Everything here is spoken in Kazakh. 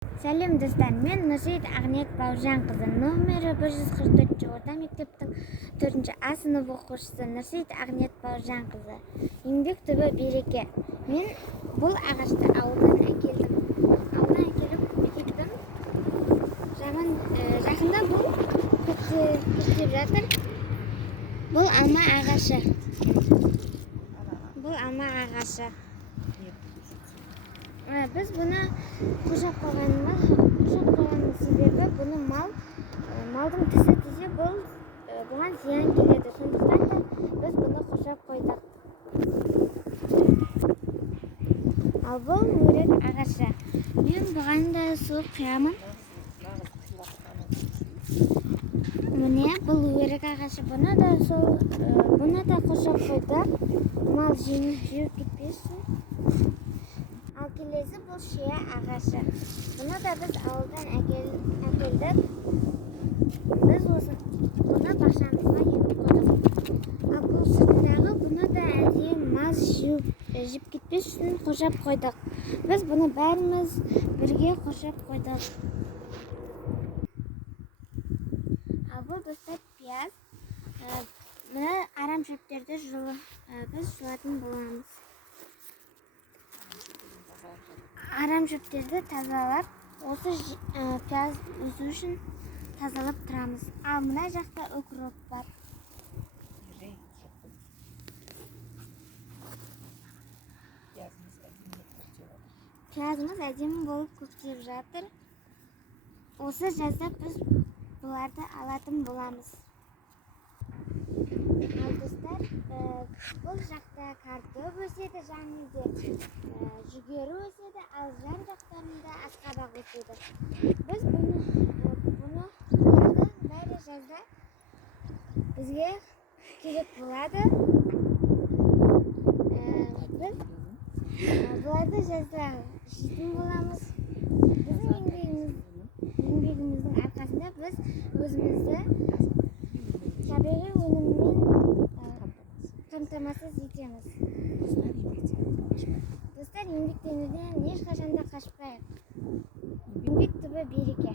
Сәлем достар, мен Нұрсейіт Ақниет Бауыржанқызы, номері 144 орта мектептің 4 А сынып оқушысы Нұрсейіт Ақниет Бауыржанқызы. Еңбек түбі береке. Мен бұл ағашты ауылдан әкелдім. Жақында бұл көктеп жатыр. Бұл алма ағашы. Біз бұны қоршап қойғанның себебі бұны малдың тісі тисе бұған зиян келеді. Сондықтан да біз бұны қоршап қойдық. Ал бұл өрік ағашы. Мен бұған да су құямын. Міне бұл өрік ағашы. Бұны да қоршап қойдық. Мал жеуіп кетпесін. Ал келесі бұл шия ағашы. Бұны да біз ауылдан әкелдік. Біз бұны бақшамызға егіп қойдық. Ал бұл сыртындағы бұны да әдейі мал жеп кетпес үшін қоршап қойдық. Біз бұны бәріміз бірге қоршап қойдық. Ал бұл достар пияз. Мына арам шөптерді біз жұлатын боламыз. Арам шөптерді тазалап, осы пияз өсу үшін тазалап тұрамыз. Ал мына жақта укроп бар. Пиязымыз әдемі болып көктеп жатыр. Осы жазда біз бұларды алатын боламыз. Ал достар, бұл жақта картоп өседі, және жүгері өседі, ал жан жақтарында асқабақ өседі. Біз бұны бәрі жазда бізге керек болады. Біз бұларды жазда жейтін боламыз. Біздің еңбегіміздің арқасында біз өзімізді табиғи өніммен қамтамасыз етеміз. Достар, еңбектенуден ешқашан да қашпайық. Еңбек түбі береке.